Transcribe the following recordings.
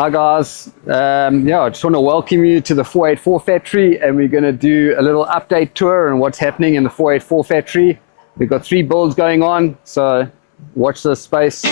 Hi guys, I just want to welcome you to the 484 factory, and we're going to do a little update tour on what's happening in the 484 factory. We've got 3 builds going on, so watch this space.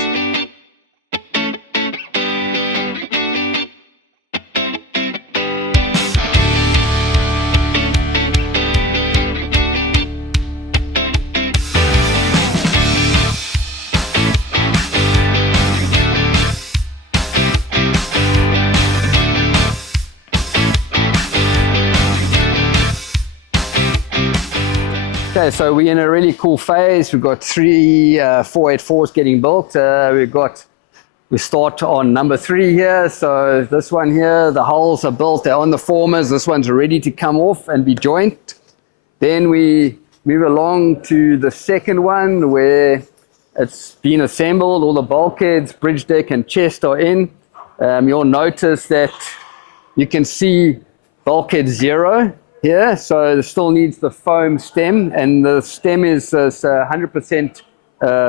Okay, so we're in a really cool phase. We've got 3 484s getting built. We start on number 3 here. So this one here, the hulls are built, they're on the formers. This one's ready to come off and be joined. Then we move along to the second one where it's been assembled. All the bulkheads, bridge deck and chest are in. You'll notice that you can see bulkhead 0 here, so it still needs the foam stem, and the stem is 100%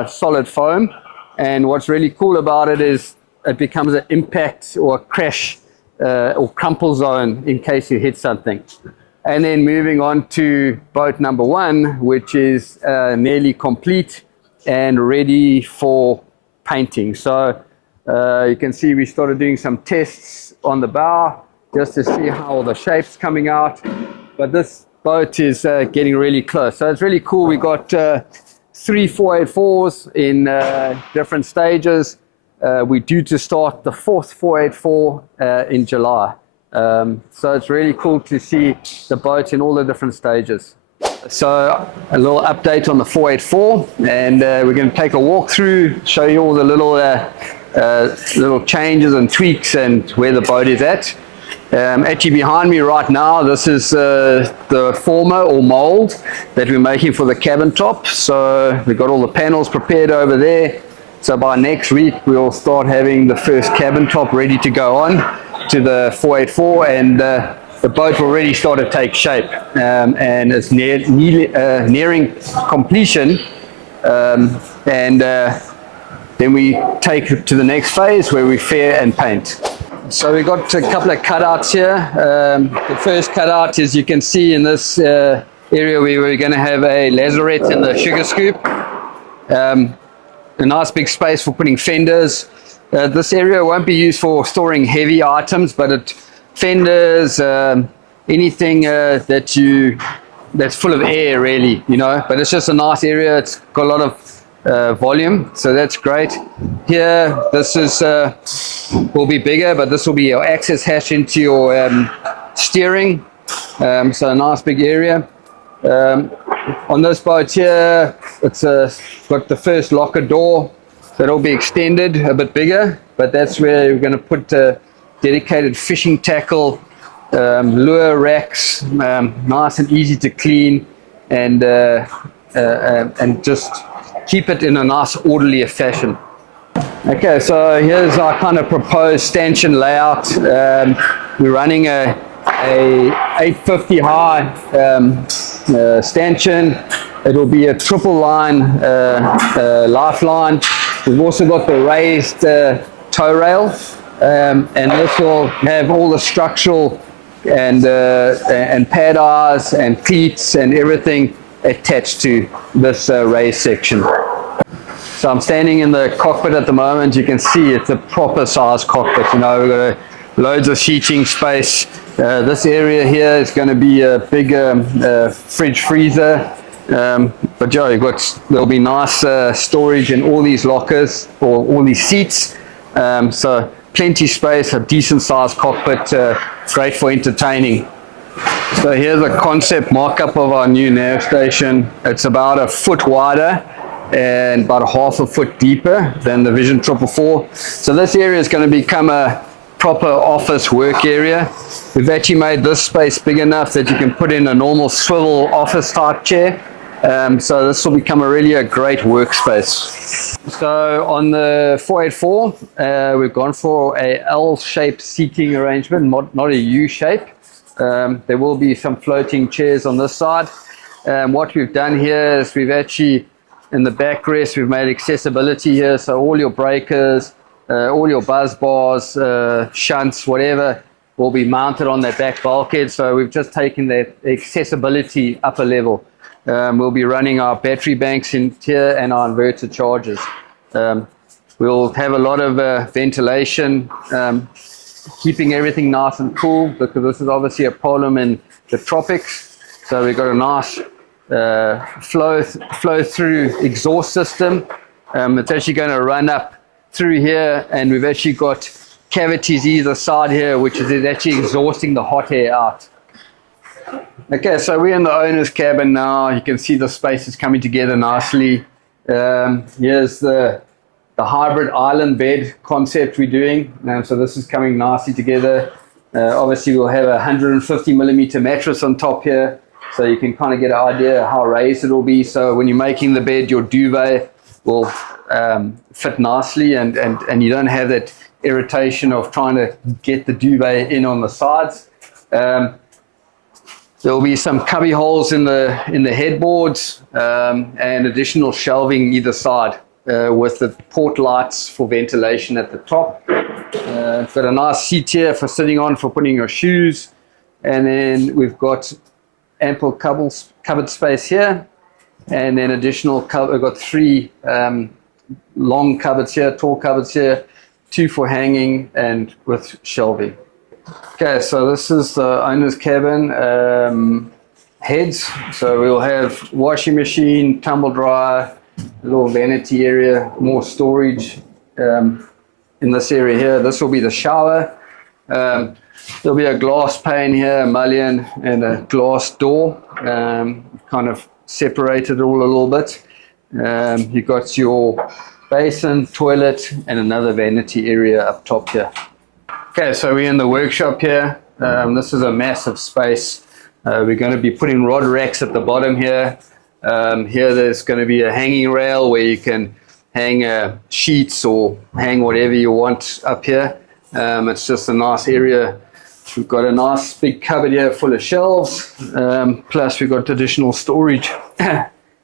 solid foam. And what's really cool about it is it becomes an impact or a crash or crumple zone in case you hit something. And then moving on to boat number 1, which is nearly complete and ready for painting. So you can see we started doing some tests on the bow just to see how all the shape's coming out. But this boat is getting really close. So it's really cool. We got 3 484s in different stages. We're due to start the 4th 484 in July. So it's really cool to see the boat in all the different stages. So a little update on the 484, and we're going to take a walk through, show you all the little changes and tweaks and where the boat is at. Actually behind me right now, this is the former or mold that we're making for the cabin top. So we've got all the panels prepared over there. So by next week we'll start having the first cabin top ready to go on to the 484, and the boat will already start to take shape, and it's nearing completion, and then we take it to the next phase where we fair and paint. So we've got a couple of cutouts here. The first cutout, as you can see in this area, we were going to have a lazarette in the sugar scoop. A nice big space for putting fenders. This area won't be used for storing heavy items, but fenders, anything that's full of air really, but it's just a nice area. It's got a lot of volume, so that's great. Here, this is will be bigger, but this will be your access hatch into your steering. So a nice big area. On this boat here, it's got the first locker door that'll be extended a bit bigger, but that's where we're going to put dedicated fishing tackle, lure racks, nice and easy to clean, and just keep it in a nice orderly fashion. Okay, so here's our kind of proposed stanchion layout. We're running a 850 high stanchion. It'll be a triple line lifeline. We've also got the raised tow rail, and this will have all the structural and pad eyes and cleats and everything attached to this raised section. So I'm standing in the cockpit at the moment. You can see it's a proper size cockpit. We've got loads of seating space. This area here is going to be a big fridge freezer. But there'll be nice storage in all these lockers or all these seats. So plenty space, a decent sized cockpit, great for entertaining. So here's a concept mock-up of our new nav station. It's about a foot wider and about half a foot deeper than the Vision 444. So this area is going to become a proper office work area. We've actually made this space big enough that you can put in a normal swivel office type chair. So this will become a great workspace. So on the 484, we've gone for a L-shaped seating arrangement, not a U shape. There will be some floating chairs on this side. What we've done here is we've actually, in the backrest, we've made accessibility here, so all your breakers, all your buzz bars, shunts, whatever, will be mounted on that back bulkhead. So we've just taken that accessibility up a level. We'll be running our battery banks in here and our inverter chargers. We'll have a lot of ventilation, keeping everything nice and cool, because this is obviously a problem in the tropics. So we've got a nice flow through exhaust system. It's actually going to run up through here, and we've actually got cavities either side here, which is actually exhausting the hot air out. Okay, so we're in the owner's cabin now. You can see the space is coming together nicely. Here's the hybrid island bed concept we're doing. So this is coming nicely together. Obviously, we'll have a 150 millimeter mattress on top here, so you can kind of get an idea how raised it will be. So when you're making the bed, your duvet will fit nicely, and you don't have that irritation of trying to get the duvet in on the sides. There will be some cubby holes in the headboards, and additional shelving either side, with the port lights for ventilation at the top. Got a nice seat here for sitting on, for putting your shoes, and then we've got ample cupboard space here, and then additional we've got 3 long cupboards here, tall cupboards here, 2 for hanging and with shelving. Okay, so this is the owner's cabin heads. So we'll have washing machine, tumble dryer, a little vanity area, more storage in this area here. This will be the shower. There'll be a glass pane here, a mullion, and a glass door. Kind of separated it all a little bit. You've got your basin, toilet, and another vanity area up top here. Okay, so we're in the workshop here. This is a massive space. We're going to be putting rod racks at the bottom here. Here there's going to be a hanging rail where you can hang sheets or hang whatever you want up here. It's just a nice area. We've got a nice big cupboard here full of shelves. Plus we've got additional storage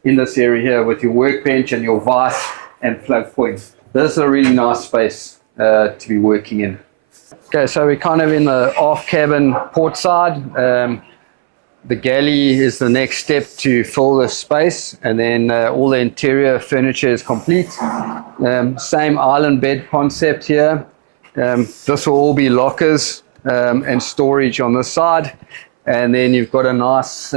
in this area here with your workbench and your vise and plug points. This is a really nice space to be working in. Okay, so we're kind of in the aft cabin port side. The galley is the next step to fill the space, and then all the interior furniture is complete. Same island bed concept here. This will all be lockers and storage on this side, and then you've got a nice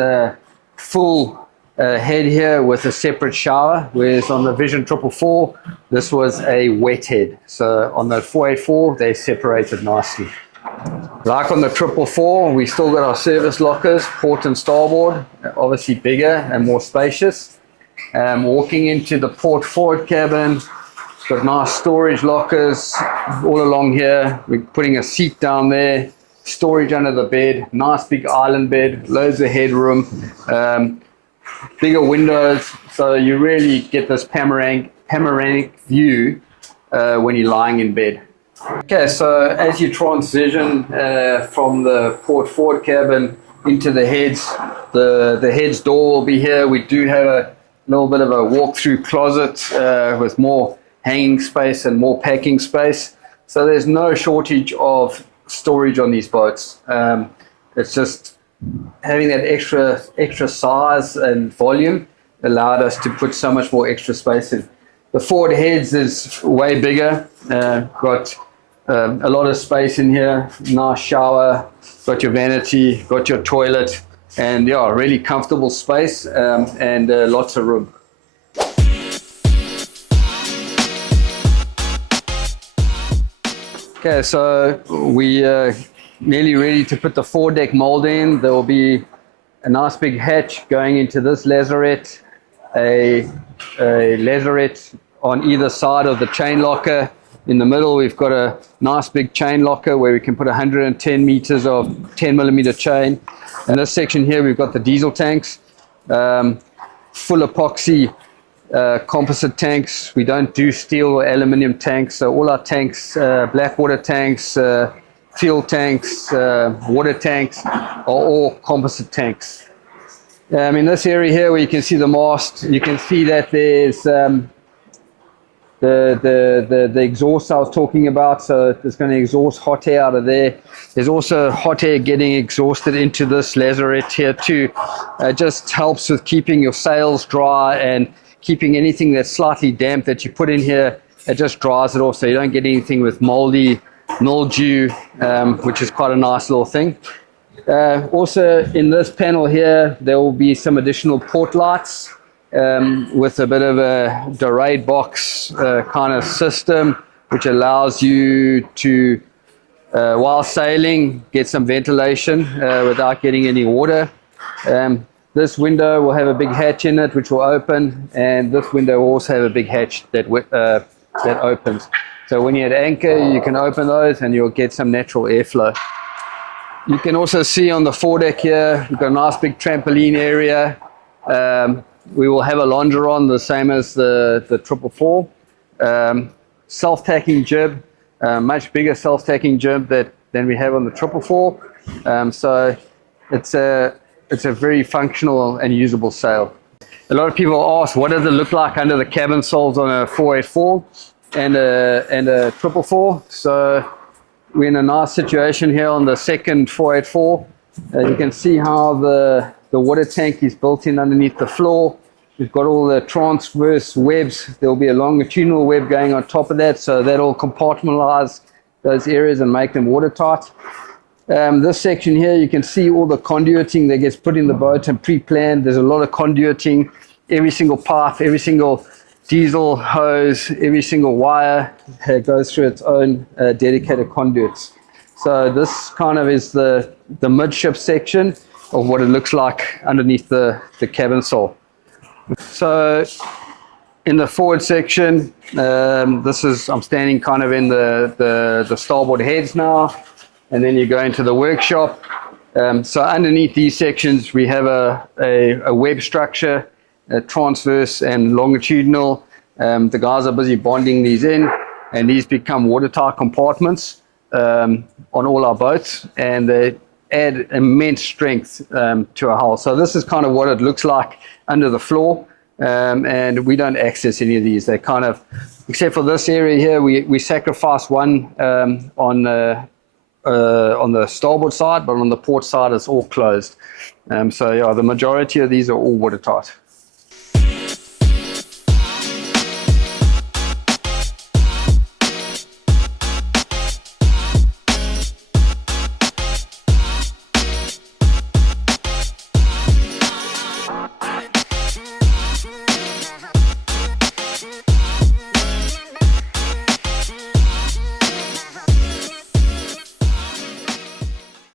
full head here with a separate shower, whereas on the Vision 444 this was a wet head. So on the 484 they separated nicely. Like on the 444, we still got our service lockers, port and starboard, obviously bigger and more spacious. Walking into the port forward cabin, got nice storage lockers all along here. We're putting a seat down there, storage under the bed, nice big island bed, loads of headroom, bigger windows, so you really get this panoramic view when you're lying in bed. Okay, so as you transition from the port forward cabin into the heads, the heads door will be here. We do have a little bit of a walk-through closet with more hanging space and more packing space. So there's no shortage of storage on these boats. It's just having that extra size and volume allowed us to put so much more extra space in. The forward heads is way bigger. Got a lot of space in here, nice shower, got your vanity, got your toilet, and yeah, really comfortable space, and lots of room. Okay, so we nearly ready to put the foredeck mold in. There will be a nice big hatch going into this lazarette, a lazarette on either side of the chain locker. In the middle, we've got a nice big chain locker where we can put 110 meters of 10 millimeter chain. In this section here, we've got the diesel tanks, full epoxy composite tanks. We don't do steel or aluminum tanks. So all our tanks, black water tanks, fuel tanks, water tanks, are all composite tanks. In this area here where you can see the mast, you can see that there's the exhaust I was talking about. So it's going to exhaust hot air out of there. There's also hot air getting exhausted into this lazarette here too. It just helps with keeping your sails dry and keeping anything that's slightly damp that you put in here. It just dries it off, so you don't get anything with moldy mildew, which is quite a nice little thing. Also in this panel here, there will be some additional port lights with a bit of a dorade box kind of system, which allows you to, while sailing, get some ventilation without getting any water. This window will have a big hatch in it, which will open, and this window will also have a big hatch that opens. So when you're at anchor, you can open those and you'll get some natural airflow. You can also see on the foredeck here, we've got a nice big trampoline area. We will have a longeron, the same as the 444. Self-tacking jib, much bigger self-tacking jib than we have on the 444. So it's a very functional and usable sail. A lot of people ask, what does it look like under the cabin soles on a 484 and a 444? So we're in a nice situation here on the second 484. You can see how the water tank is built in underneath the floor. We've got all the transverse webs. There'll be a longitudinal web going on top of that, so that'll compartmentalize those areas and make them watertight. This section here, you can see all the conduiting that gets put in the boat and pre-planned. There's a lot of conduiting. Every single pipe, every single diesel hose, every single wire goes through its own dedicated conduits. So this kind of is the midship section of what it looks like underneath the cabin sole. So in the forward section, I'm standing kind of in the starboard heads now, and then you go into the workshop. So underneath these sections, we have a web structure, transverse and longitudinal. The guys are busy bonding these in, and these become watertight compartments on all our boats, and they add immense strength to our hull. So this is kind of what it looks like under the floor, and we don't access any of these. They kind of, except for this area here, we sacrifice one on the starboard side, but on the port side it's all closed. So yeah, the majority of these are all watertight.